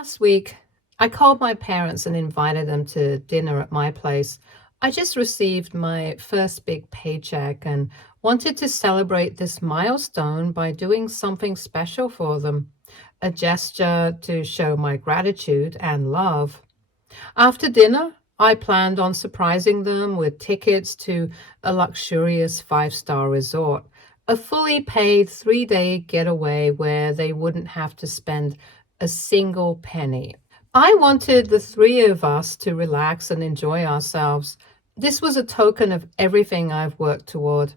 Last week, I called my parents and invited them to dinner at my place. I just received my first big paycheck and wanted to celebrate this milestone by doing something special for them, a gesture to show my gratitude and love. After dinner, I planned on surprising them with tickets to a luxurious five-star resort, a fully paid 3-day getaway where they wouldn't have to spend a single penny. I wanted the three of us to relax and enjoy ourselves. This was a token of everything I've worked toward.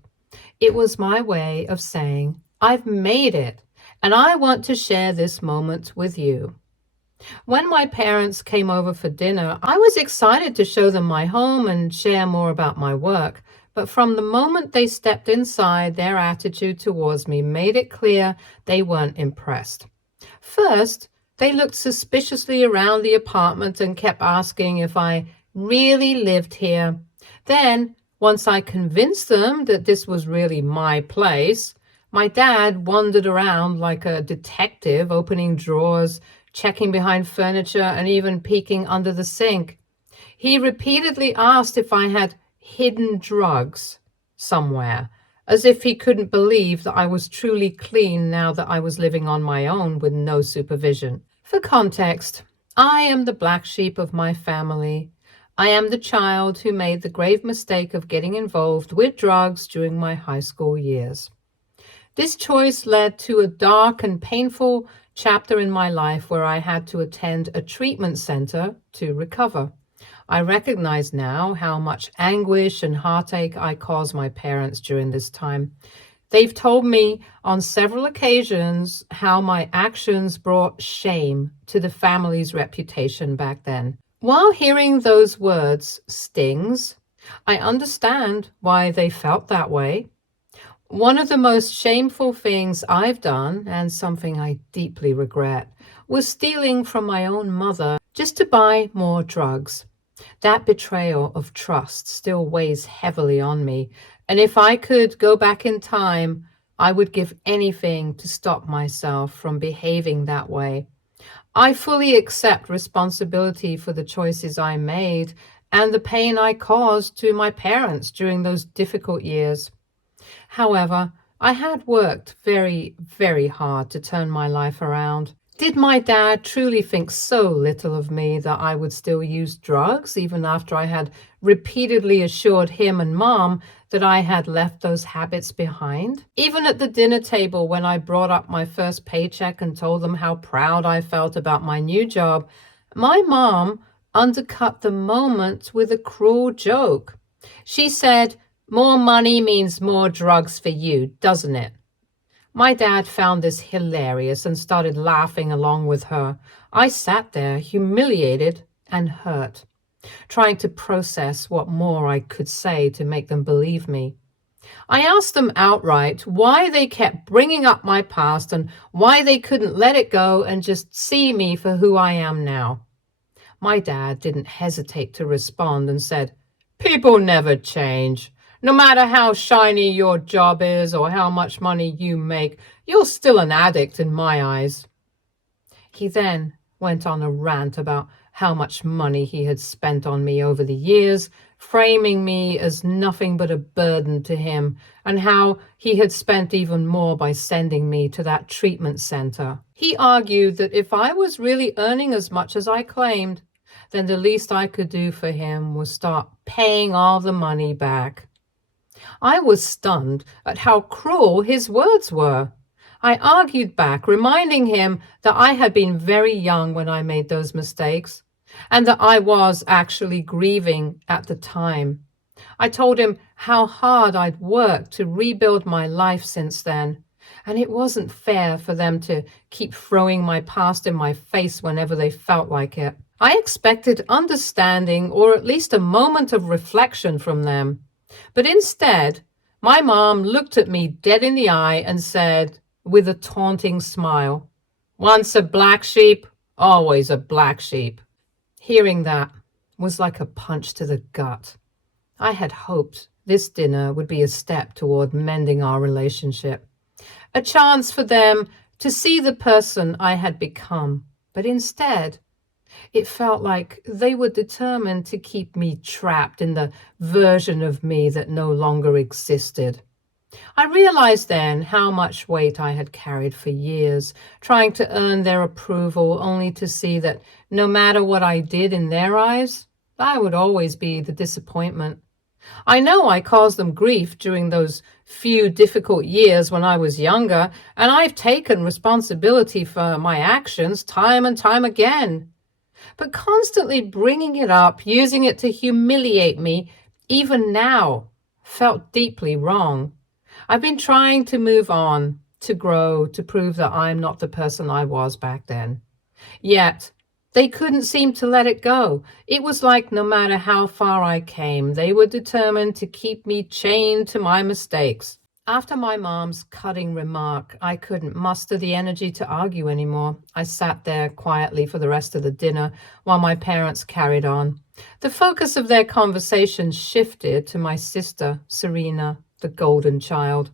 It was my way of saying, I've made it, and I want to share this moment with you. When my parents came over for dinner, I was excited to show them my home and share more about my work. But from the moment they stepped inside, their attitude towards me made it clear they weren't impressed. First, they looked suspiciously around the apartment and kept asking if I really lived here. Then, once I convinced them that this was really my place, my dad wandered around like a detective, opening drawers, checking behind furniture, and even peeking under the sink. He repeatedly asked if I had hidden drugs somewhere, as if he couldn't believe that I was truly clean now that I was living on my own with no supervision. For context, I am the black sheep of my family. I am the child who made the grave mistake of getting involved with drugs during my high school years. This choice led to a dark and painful chapter in my life where I had to attend a treatment center to recover. I recognize now how much anguish and heartache I caused my parents during this time. They've told me on several occasions how my actions brought shame to the family's reputation back then. While hearing those words stings, I understand why they felt that way. One of the most shameful things I've done, and something I deeply regret, was stealing from my own mother just to buy more drugs. That betrayal of trust still weighs heavily on me, and if I could go back in time, I would give anything to stop myself from behaving that way. I fully accept responsibility for the choices I made and the pain I caused to my parents during those difficult years. However, I had worked very, very hard to turn my life around. Did my dad truly think so little of me that I would still use drugs even after I had repeatedly assured him and Mom that I had left those habits behind? Even at the dinner table when I brought up my first paycheck and told them how proud I felt about my new job, my mom undercut the moment with a cruel joke. She said, "More money means more drugs for you, doesn't it?" My dad found this hilarious and started laughing along with her. I sat there, humiliated and hurt, trying to process what more I could say to make them believe me. I asked them outright why they kept bringing up my past and why they couldn't let it go and just see me for who I am now. My dad didn't hesitate to respond and said, "People never change. No matter how shiny your job is or how much money you make, you're still an addict in my eyes." He then went on a rant about how much money he had spent on me over the years, framing me as nothing but a burden to him, and how he had spent even more by sending me to that treatment center. He argued that if I was really earning as much as I claimed, then the least I could do for him was start paying all the money back. I was stunned at how cruel his words were. I argued back, reminding him that I had been very young when I made those mistakes, and that I was actually grieving at the time. I told him how hard I'd worked to rebuild my life since then, and it wasn't fair for them to keep throwing my past in my face whenever they felt like it. I expected understanding or at least a moment of reflection from them. But instead, my mom looked at me dead in the eye and said, with a taunting smile, "Once a black sheep, always a black sheep." Hearing that was like a punch to the gut. I had hoped this dinner would be a step toward mending our relationship, a chance for them to see the person I had become, But instead, it felt like they were determined to keep me trapped in the version of me that no longer existed. I realized then how much weight I had carried for years, trying to earn their approval, only to see that no matter what I did in their eyes, I would always be the disappointment. I know I caused them grief during those few difficult years when I was younger, and I've taken responsibility for my actions time and time again. But constantly bringing it up, using it to humiliate me, even now, felt deeply wrong. I've been trying to move on, to grow, to prove that I'm not the person I was back then. Yet, they couldn't seem to let it go. It was like no matter how far I came, they were determined to keep me chained to my mistakes. After my mom's cutting remark, I couldn't muster the energy to argue anymore. I sat there quietly for the rest of the dinner while my parents carried on. The focus of their conversation shifted to my sister, Serena, the golden child.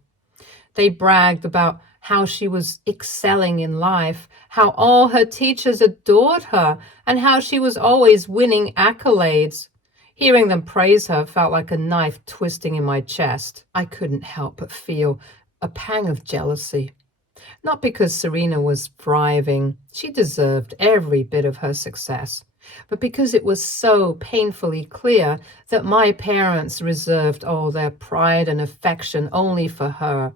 They bragged about how she was excelling in life, how all her teachers adored her, and how she was always winning accolades. Hearing them praise her felt like a knife twisting in my chest. I couldn't help but feel a pang of jealousy. Not because Serena was thriving, she deserved every bit of her success, but because it was so painfully clear that my parents reserved all their pride and affection only for her,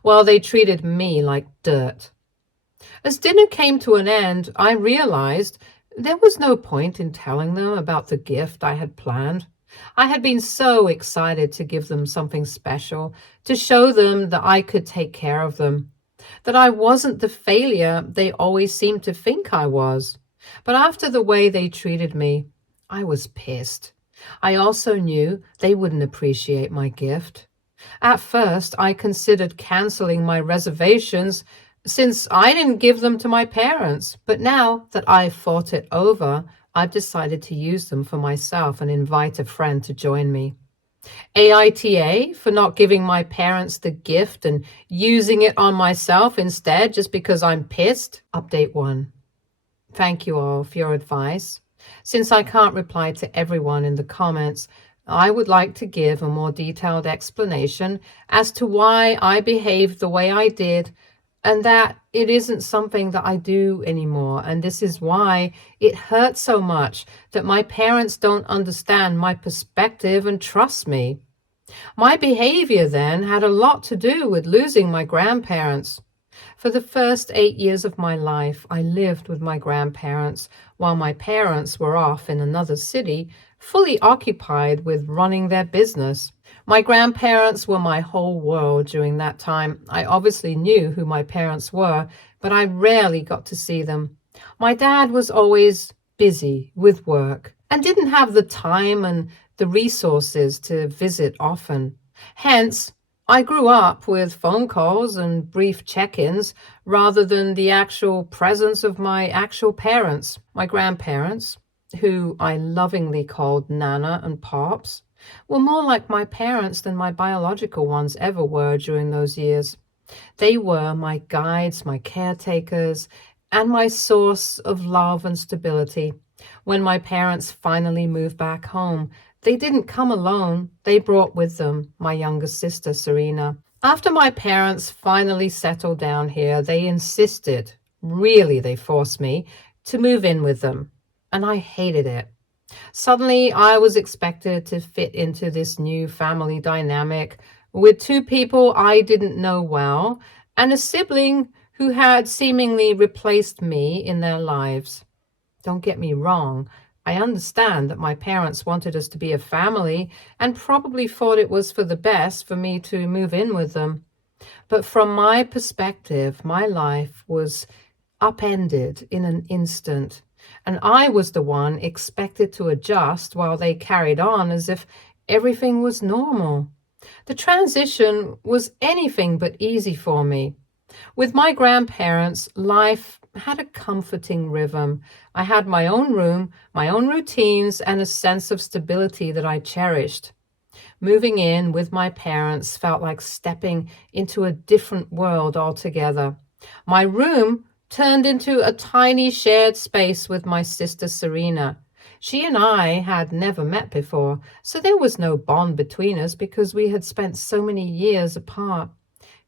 while they treated me like dirt. As dinner came to an end, I realized there was no point in telling them about the gift I had planned. I had been so excited to give them something special, to show them that I could take care of them, that I wasn't the failure they always seemed to think I was. But after the way they treated me, I was pissed. I also knew they wouldn't appreciate my gift. At first, I considered canceling my reservations since I didn't give them to my parents. But now that I've thought it over, I've decided to use them for myself and invite a friend to join me. AITA for not giving my parents the gift and using it on myself instead just because I'm pissed. Update 1. Thank you all for your advice. Since I can't reply to everyone in the comments, I would like to give a more detailed explanation as to why I behaved the way I did, and that it isn't something that I do anymore. And this is why it hurts so much that my parents don't understand my perspective and trust me. My behavior then had a lot to do with losing my grandparents. For the first 8 years of my life, I lived with my grandparents while my parents were off in another city, fully occupied with running their business. My grandparents were my whole world during that time. I obviously knew who my parents were, but I rarely got to see them. My dad was always busy with work and didn't have the time and the resources to visit often. Hence, I grew up with phone calls and brief check-ins rather than the actual presence of my actual parents. My grandparents, who I lovingly called Nana and Pops, were more like my parents than my biological ones ever were during those years. They were my guides, my caretakers, and my source of love and stability. When my parents finally moved back home, they didn't come alone. They brought with them my younger sister, Serena. After my parents finally settled down here, they insisted, really they forced me, to move in with them. And I hated it. Suddenly, I was expected to fit into this new family dynamic with two people I didn't know well and a sibling who had seemingly replaced me in their lives. Don't get me wrong. I understand that my parents wanted us to be a family and probably thought it was for the best for me to move in with them. But from my perspective, my life was upended in an instant, and I was the one expected to adjust while they carried on as if everything was normal. The transition was anything but easy for me. With my grandparents, life had a comforting rhythm. I had my own room, my own routines, and a sense of stability that I cherished. Moving in with my parents felt like stepping into a different world altogether. My room turned into a tiny shared space with my sister Serena. She and I had never met before, so there was no bond between us because we had spent so many years apart.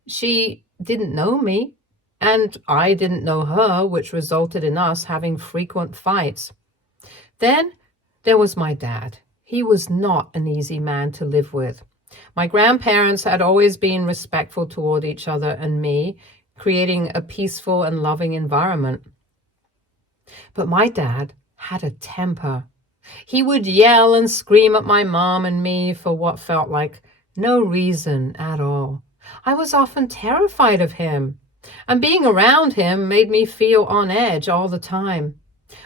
She didn't know me, and I didn't know her, which resulted in us having frequent fights. Then there was my dad. He was not an easy man to live with. My grandparents had always been respectful toward each other and me, creating a peaceful and loving environment. But my dad had a temper. He would yell and scream at my mom and me for what felt like no reason at all. I was often terrified of him, and being around him made me feel on edge all the time.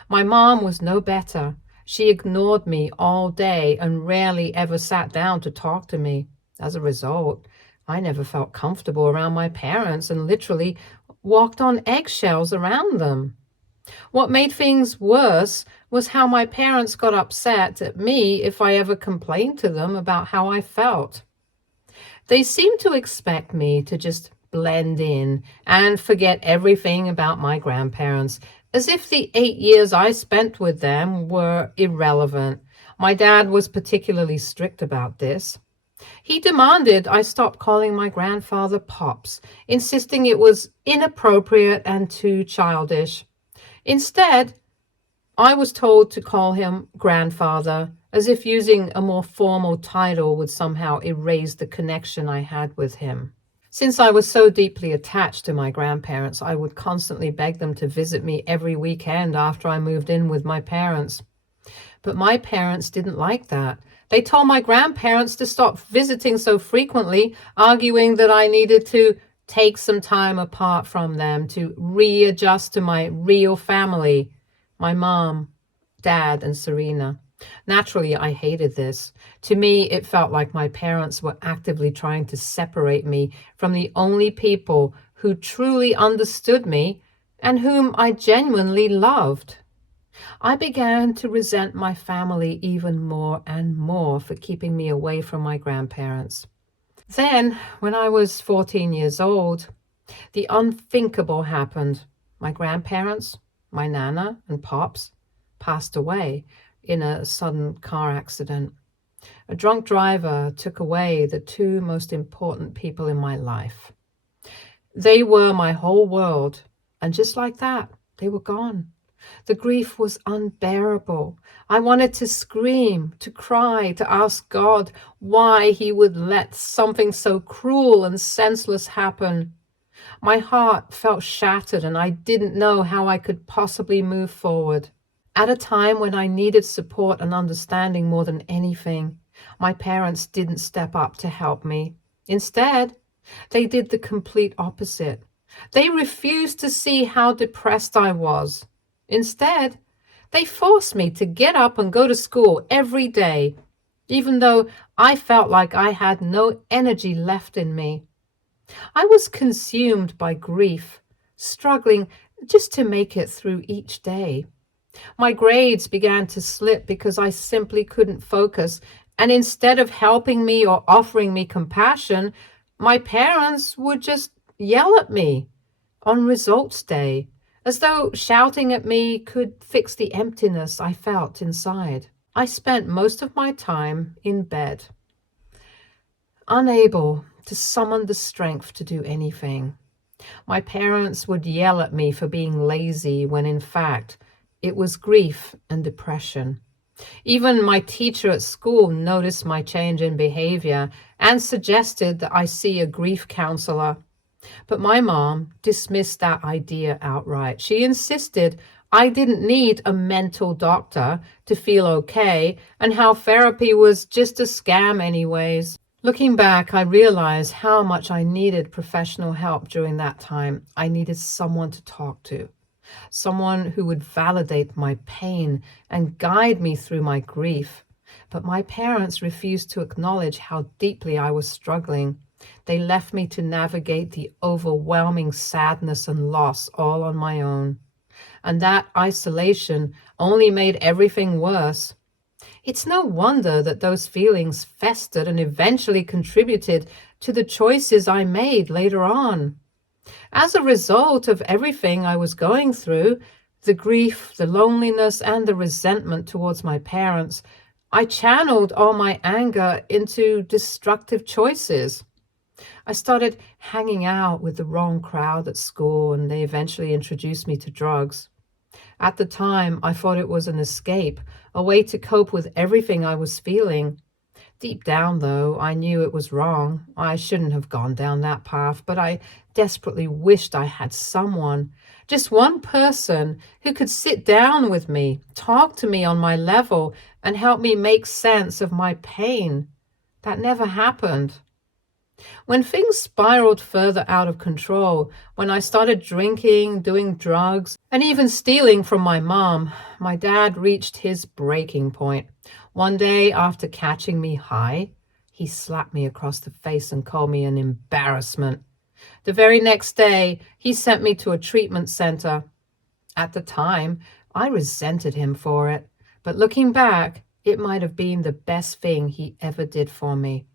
My mom was no better. She ignored me all day and rarely ever sat down to talk to me. As a result, I never felt comfortable around my parents and literally walked on eggshells around them. What made things worse was how my parents got upset at me if I ever complained to them about how I felt. They seemed to expect me to just blend in and forget everything about my grandparents, as if the 8 years I spent with them were irrelevant. My dad was particularly strict about this. He demanded I stop calling my grandfather Pops, insisting it was inappropriate and too childish. Instead, I was told to call him grandfather, as if using a more formal title would somehow erase the connection I had with him. Since I was so deeply attached to my grandparents, I would constantly beg them to visit me every weekend after I moved in with my parents. But my parents didn't like that. They told my grandparents to stop visiting so frequently, arguing that I needed to take some time apart from them to readjust to my real family, my mom, dad, and Serena. Naturally, I hated this. To me, it felt like my parents were actively trying to separate me from the only people who truly understood me and whom I genuinely loved. I began to resent my family even more and more for keeping me away from my grandparents. Then, when I was 14 years old, the unthinkable happened. My grandparents, my Nana and Pops, passed away in a sudden car accident. A drunk driver took away the two most important people in my life. They were my whole world, and just like that, they were gone. The grief was unbearable. I wanted to scream, to cry, to ask God why he would let something so cruel and senseless happen. My heart felt shattered, and I didn't know how I could possibly move forward. At a time when I needed support and understanding more than anything, my parents didn't step up to help me. Instead, they did the complete opposite. They refused to see how depressed I was. Instead, they forced me to get up and go to school every day, even though I felt like I had no energy left in me. I was consumed by grief, struggling just to make it through each day. My grades began to slip because I simply couldn't focus, and instead of helping me or offering me compassion, my parents would just yell at me on results day, as though shouting at me could fix the emptiness I felt inside. I spent most of my time in bed, unable to summon the strength to do anything. My parents would yell at me for being lazy when in fact it was grief and depression. Even my teacher at school noticed my change in behavior and suggested that I see a grief counselor. But my mom dismissed that idea outright. She insisted I didn't need a mental doctor to feel okay and how therapy was just a scam anyways. Looking back, I realized how much I needed professional help during that time. I needed someone to talk to, someone who would validate my pain and guide me through my grief. But my parents refused to acknowledge how deeply I was struggling. They left me to navigate the overwhelming sadness and loss all on my own. And that isolation only made everything worse. It's no wonder that those feelings festered and eventually contributed to the choices I made later on. As a result of everything I was going through, the grief, the loneliness, and the resentment towards my parents, I channeled all my anger into destructive choices. I started hanging out with the wrong crowd at school, and they eventually introduced me to drugs. At the time, I thought it was an escape, a way to cope with everything I was feeling. Deep down, though, I knew it was wrong. I shouldn't have gone down that path, but I desperately wished I had someone, just one person, who could sit down with me, talk to me on my level, and help me make sense of my pain. That never happened. When things spiraled further out of control, when I started drinking, doing drugs, and even stealing from my mom, my dad reached his breaking point. One day, after catching me high, he slapped me across the face and called me an embarrassment. The very next day, he sent me to a treatment center. At the time, I resented him for it, but looking back, it might have been the best thing he ever did for me.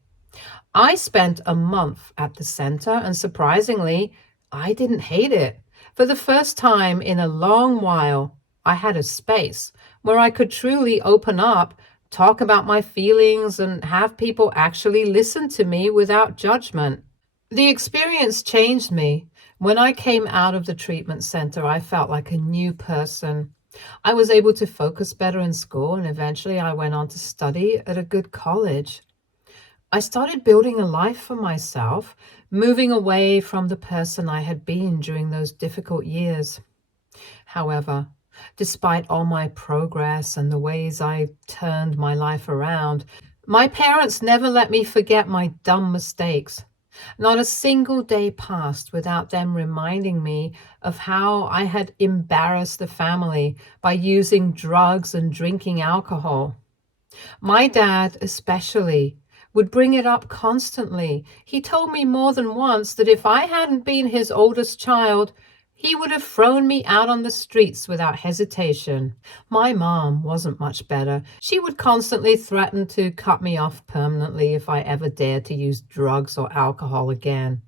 I spent a month at the center, and surprisingly, I didn't hate it. For the first time in a long while, I had a space where I could truly open up, talk about my feelings, and have people actually listen to me without judgment. The experience changed me. When I came out of the treatment center, I felt like a new person. I was able to focus better in school, and eventually I went on to study at a good college. I started building a life for myself, moving away from the person I had been during those difficult years. However, despite all my progress and the ways I turned my life around, my parents never let me forget my dumb mistakes. Not a single day passed without them reminding me of how I had embarrassed the family by using drugs and drinking alcohol. My dad, especially, would bring it up constantly. He told me more than once that if I hadn't been his oldest child, he would have thrown me out on the streets without hesitation. My mom wasn't much better. She would constantly threaten to cut me off permanently if I ever dared to use drugs or alcohol again.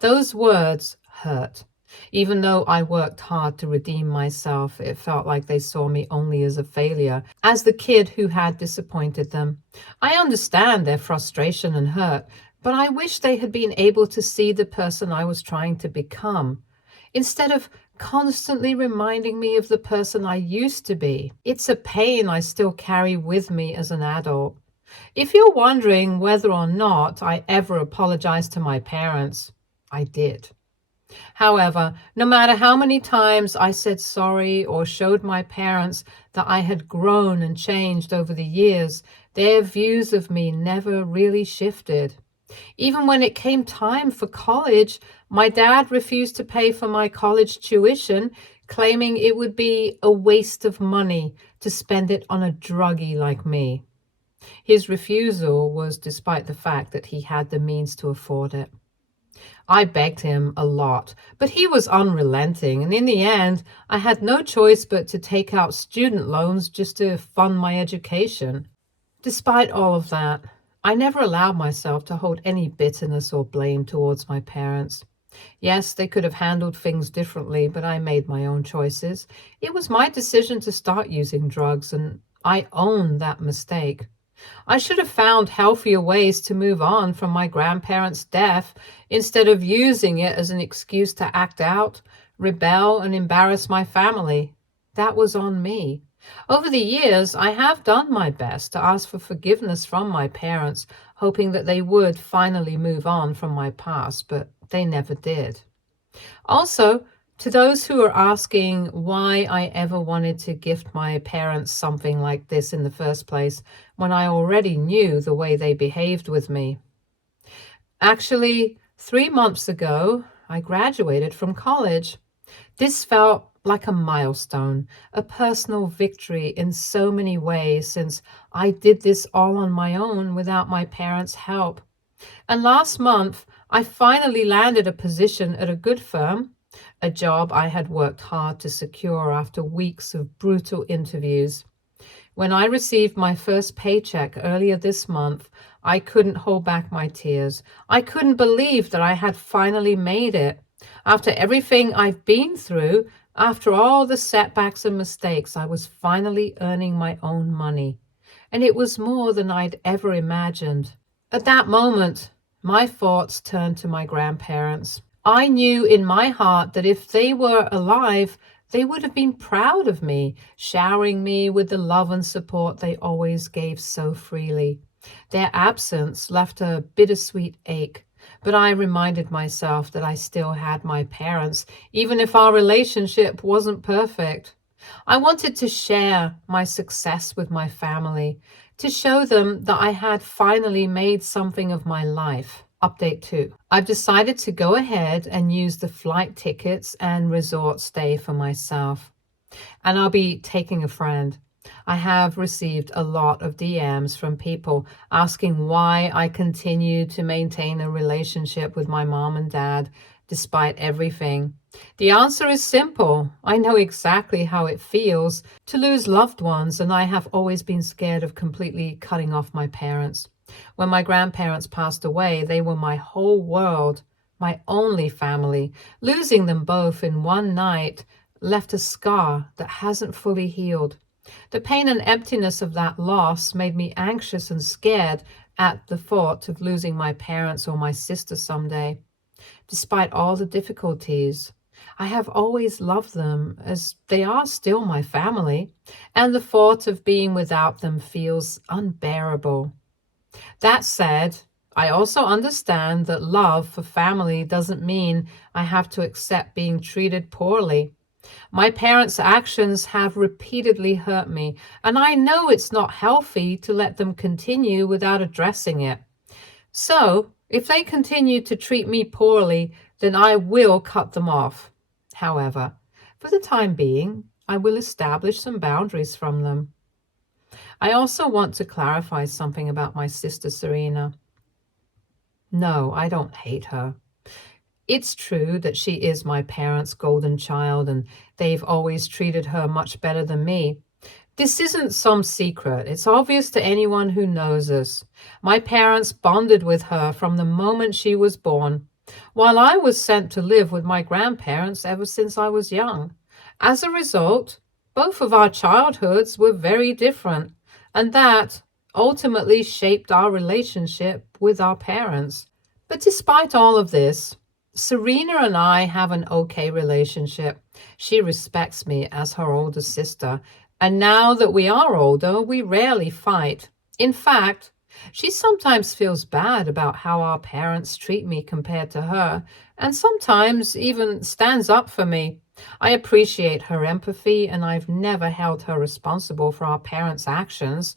Those words hurt. Even though I worked hard to redeem myself, it felt like they saw me only as a failure, as the kid who had disappointed them. I understand their frustration and hurt, but I wish they had been able to see the person I was trying to become, instead of constantly reminding me of the person I used to be. It's a pain I still carry with me as an adult. If you're wondering whether or not I ever apologized to my parents, I did. However, no matter how many times I said sorry or showed my parents that I had grown and changed over the years, their views of me never really shifted. Even when it came time for college, my dad refused to pay for my college tuition, claiming it would be a waste of money to spend it on a druggie like me. His refusal was despite the fact that he had the means to afford it. I begged him a lot, but he was unrelenting, and in the end, I had no choice but to take out student loans just to fund my education. Despite all of that, I never allowed myself to hold any bitterness or blame towards my parents. Yes, they could have handled things differently, but I made my own choices. It was my decision to start using drugs, and I own that mistake. I should have found healthier ways to move on from my grandparents' death instead of using it as an excuse to act out, rebel, and embarrass my family. That was on me. Over the years, I have done my best to ask for forgiveness from my parents, hoping that they would finally move on from my past, but they never did. Also, to those who are asking why I ever wanted to gift my parents something like this in the first place when I already knew the way they behaved with me. Actually, 3 months ago, I graduated from college. This felt like a milestone, a personal victory in so many ways, since I did this all on my own without my parents' help. And last month, I finally landed a position at a good firm, a job I had worked hard to secure after weeks of brutal interviews. When I received my first paycheck earlier this month, I couldn't hold back my tears. I couldn't believe that I had finally made it. After everything I've been through, after all the setbacks and mistakes, I was finally earning my own money. And it was more than I'd ever imagined. At that moment, my thoughts turned to my grandparents. I knew in my heart that if they were alive, they would have been proud of me, showering me with the love and support they always gave so freely. Their absence left a bittersweet ache, but I reminded myself that I still had my parents, even if our relationship wasn't perfect. I wanted to share my success with my family, to show them that I had finally made something of my life. Update 2. I've decided to go ahead and use the flight tickets and resort stay for myself. And I'll be taking a friend. I have received a lot of DMs from people asking why I continue to maintain a relationship with my mom and dad despite everything. The answer is simple. I know exactly how it feels to lose loved ones, and I have always been scared of completely cutting off my parents. When my grandparents passed away, they were my whole world, my only family. Losing them both in one night left a scar that hasn't fully healed. The pain and emptiness of that loss made me anxious and scared at the thought of losing my parents or my sister someday. Despite all the difficulties, I have always loved them as they are still my family, and the thought of being without them feels unbearable. That said, I also understand that love for family doesn't mean I have to accept being treated poorly. My parents' actions have repeatedly hurt me, and I know it's not healthy to let them continue without addressing it. So, if they continue to treat me poorly, then I will cut them off. However, for the time being, I will establish some boundaries from them. I also want to clarify something about my sister Serena. No, I don't hate her. It's true that she is my parents' golden child, and they've always treated her much better than me. This isn't some secret. It's obvious to anyone who knows us. My parents bonded with her from the moment she was born, while I was sent to live with my grandparents ever since I was young. As a result, both of our childhoods were very different, and that ultimately shaped our relationship with our parents. But despite all of this, Serena and I have an okay relationship. She respects me as her older sister, and now that we are older, we rarely fight. In fact, she sometimes feels bad about how our parents treat me compared to her, and sometimes even stands up for me. I appreciate her empathy, and I've never held her responsible for our parents' actions.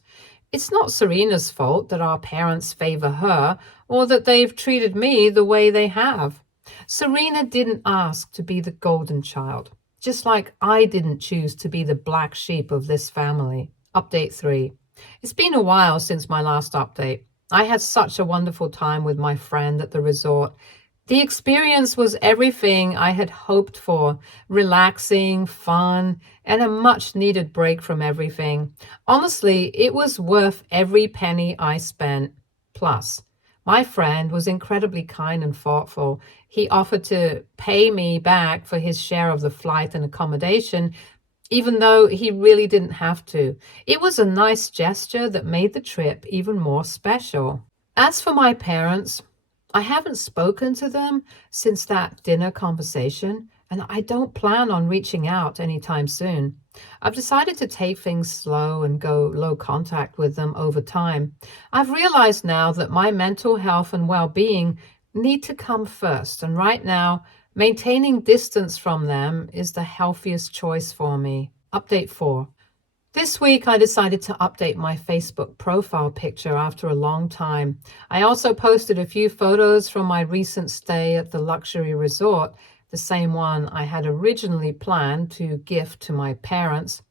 It's not Serena's fault that our parents favor her or that they've treated me the way they have. Serena didn't ask to be the golden child, just like I didn't choose to be the black sheep of this family. Update 3. It's been a while since my last update. I had such a wonderful time with my friend at the resort. The experience was everything I had hoped for: relaxing, fun, and a much needed break from everything. Honestly, it was worth every penny I spent. Plus, my friend was incredibly kind and thoughtful. He offered to pay me back for his share of the flight and accommodation, even though he really didn't have to. It was a nice gesture that made the trip even more special. As for my parents, I haven't spoken to them since that dinner conversation, and I don't plan on reaching out anytime soon. I've decided to take things slow and go low contact with them over time. I've realized now that my mental health and well-being need to come first, and right now, maintaining distance from them is the healthiest choice for me. Update 4. This week, I decided to update my Facebook profile picture after a long time. I also posted a few photos from my recent stay at the luxury resort, the same one I had originally planned to gift to my parents.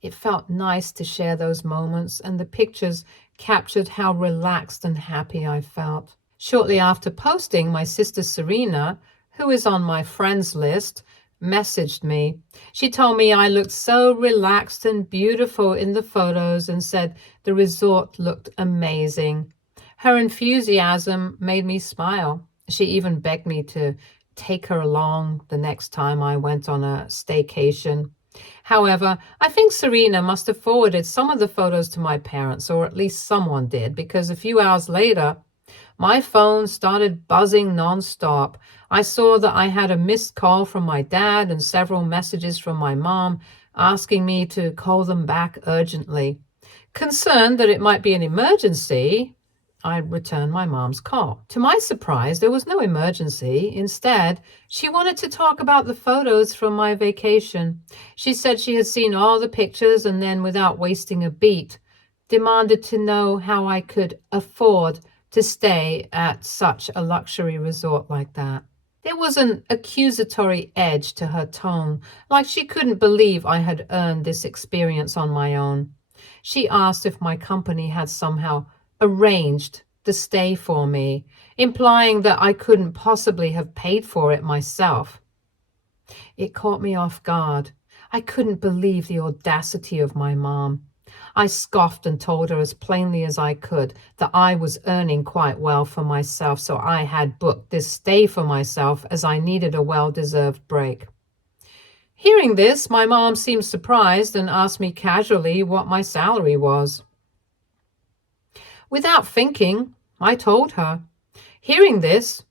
It felt nice to share those moments, and the pictures captured how relaxed and happy I felt. Shortly after posting, my sister Serena, who is on my friends list, messaged me. She told me I looked so relaxed and beautiful in the photos and said the resort looked amazing. Her enthusiasm made me smile. She even begged me to take her along the next time I went on a staycation. However, I think Serena must have forwarded some of the photos to my parents, or at least someone did, because a few hours later, my phone started buzzing nonstop. I saw that I had a missed call from my dad and several messages from my mom asking me to call them back urgently. Concerned that it might be an emergency, I returned my mom's call. To my surprise, there was no emergency. Instead, she wanted to talk about the photos from my vacation. She said she had seen all the pictures and then, without wasting a beat, demanded to know how I could afford to stay at such a luxury resort like that. There was an accusatory edge to her tone, like she couldn't believe I had earned this experience on my own. She asked if my company had somehow arranged the stay for me, implying that I couldn't possibly have paid for it myself. It caught me off guard. I couldn't believe the audacity of my mom. I scoffed and told her as plainly as I could that I was earning quite well for myself, so I had booked this stay for myself as I needed a well-deserved break. Hearing this, my mom seemed surprised and asked me casually what my salary was. Without thinking, I told her. Hearing this,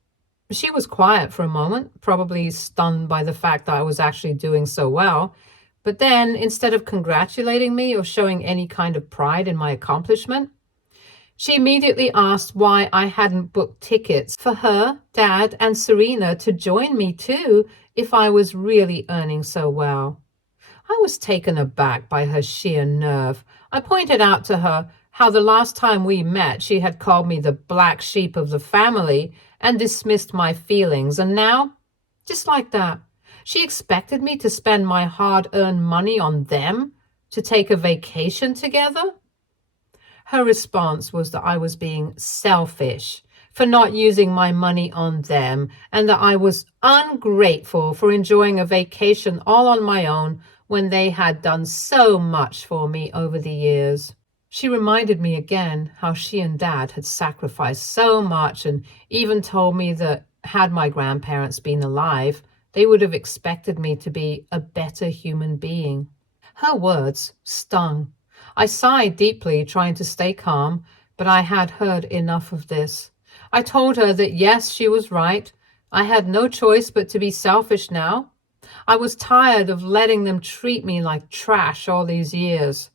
she was quiet for a moment, probably stunned by the fact that I was actually doing so well. But then, instead of congratulating me or showing any kind of pride in my accomplishment, she immediately asked why I hadn't booked tickets for her, Dad, and Serena to join me too if I was really earning so well. I was taken aback by her sheer nerve. I pointed out to her how the last time we met she had called me the black sheep of the family and dismissed my feelings, and now, just like that, she expected me to spend my hard-earned money on them, to take a vacation together? Her response was that I was being selfish for not using my money on them, and that I was ungrateful for enjoying a vacation all on my own when they had done so much for me over the years. She reminded me again how she and Dad had sacrificed so much, and even told me that had my grandparents been alive, they would have expected me to be a better human being. Her words stung. I sighed deeply, trying to stay calm, but I had heard enough of this. I told her that yes, she was right. I had no choice but to be selfish now. I was tired of letting them treat me like trash all these years.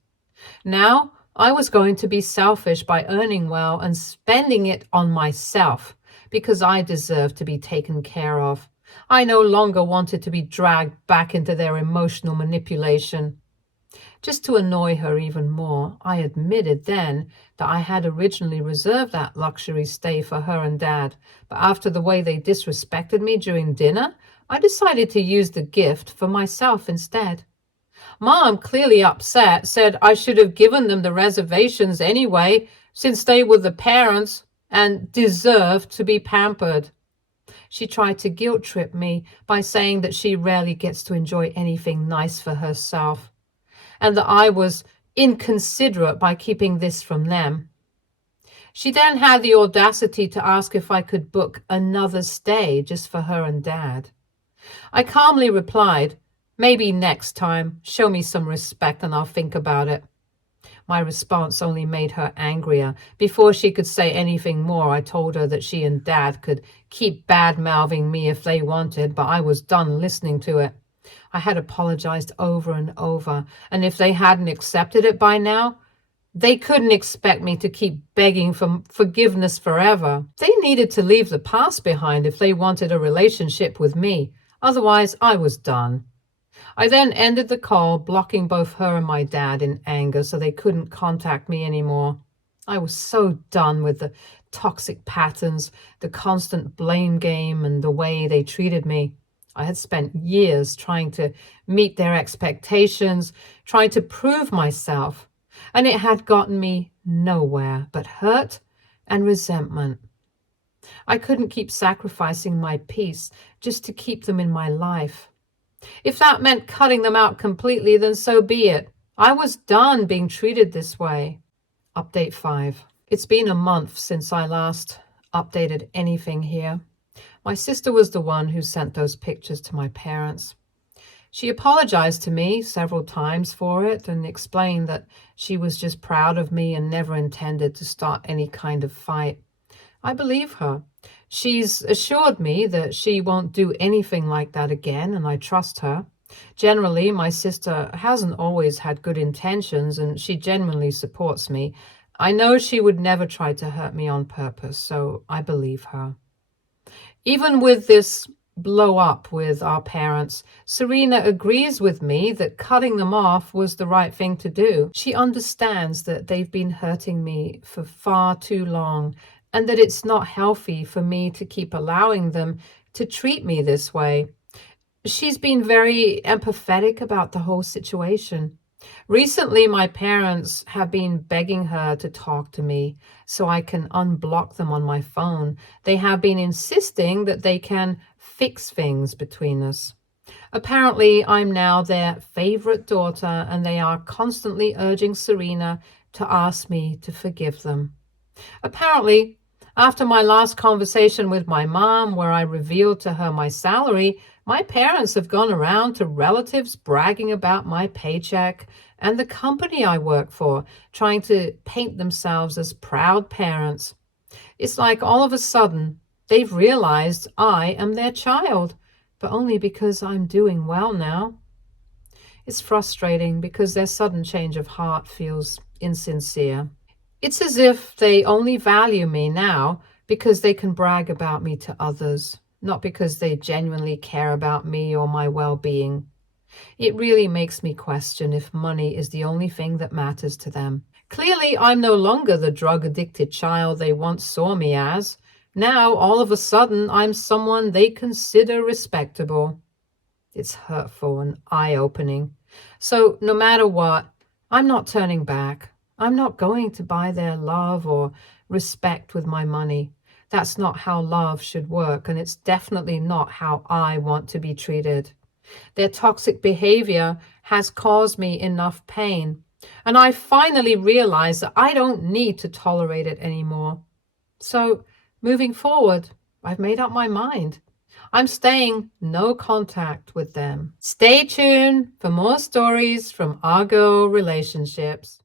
Now, I was going to be selfish by earning well and spending it on myself because I deserved to be taken care of. I no longer wanted to be dragged back into their emotional manipulation. Just to annoy her even more, I admitted then that I had originally reserved that luxury stay for her and Dad, but after the way they disrespected me during dinner, I decided to use the gift for myself instead. Mom, clearly upset, said I should have given them the reservations anyway, since they were the parents and deserved to be pampered. She tried to guilt trip me by saying that she rarely gets to enjoy anything nice for herself, and that I was inconsiderate by keeping this from them. She then had the audacity to ask if I could book another stay just for her and Dad. I calmly replied, maybe next time, show me some respect and I'll think about it. My response only made her angrier. Before she could say anything more, I told her that she and Dad could keep bad-mouthing me if they wanted, but I was done listening to it. I had apologized over and over, and if they hadn't accepted it by now, they couldn't expect me to keep begging for forgiveness forever. They needed to leave the past behind if they wanted a relationship with me. Otherwise, I was done. I then ended the call, blocking both her and my dad in anger so they couldn't contact me anymore. I was so done with the toxic patterns, the constant blame game, and the way they treated me. I had spent years trying to meet their expectations, trying to prove myself, and it had gotten me nowhere but hurt and resentment. I couldn't keep sacrificing my peace just to keep them in my life. If that meant cutting them out completely, then so be it. I was done being treated this way. Update 5. It's been a month since I last updated anything here. My sister was the one who sent those pictures to my parents. She apologized to me several times for it and explained that she was just proud of me and never intended to start any kind of fight. I believe her. She's assured me that she won't do anything like that again, and I trust her. Generally, my sister hasn't always had good intentions, and she genuinely supports me. I know she would never try to hurt me on purpose, so I believe her. Even with this blow up with our parents, Serena agrees with me that cutting them off was the right thing to do. She understands that they've been hurting me for far too long and that it's not healthy for me to keep allowing them to treat me this way. She's been very empathetic about the whole situation. Recently, my parents have been begging her to talk to me so I can unblock them on my phone. They have been insisting that they can fix things between us. Apparently, I'm now their favorite daughter, and they are constantly urging Serena to ask me to forgive them. Apparently, after my last conversation with my mom, where I revealed to her my salary, my parents have gone around to relatives bragging about my paycheck and the company I work for, trying to paint themselves as proud parents. It's like all of a sudden they've realized I am their child, but only because I'm doing well now. It's frustrating because their sudden change of heart feels insincere. It's as if they only value me now because they can brag about me to others, not because they genuinely care about me or my well-being. It really makes me question if money is the only thing that matters to them. Clearly, I'm no longer the drug-addicted child they once saw me as. Now, all of a sudden, I'm someone they consider respectable. It's hurtful and eye-opening. So no matter what, I'm not turning back. I'm not going to buy their love or respect with my money. That's not how love should work, and it's definitely not how I want to be treated. Their toxic behavior has caused me enough pain, and I finally realized that I don't need to tolerate it anymore. So, moving forward, I've made up my mind. I'm staying no contact with them. Stay tuned for more stories from Argo Relationships.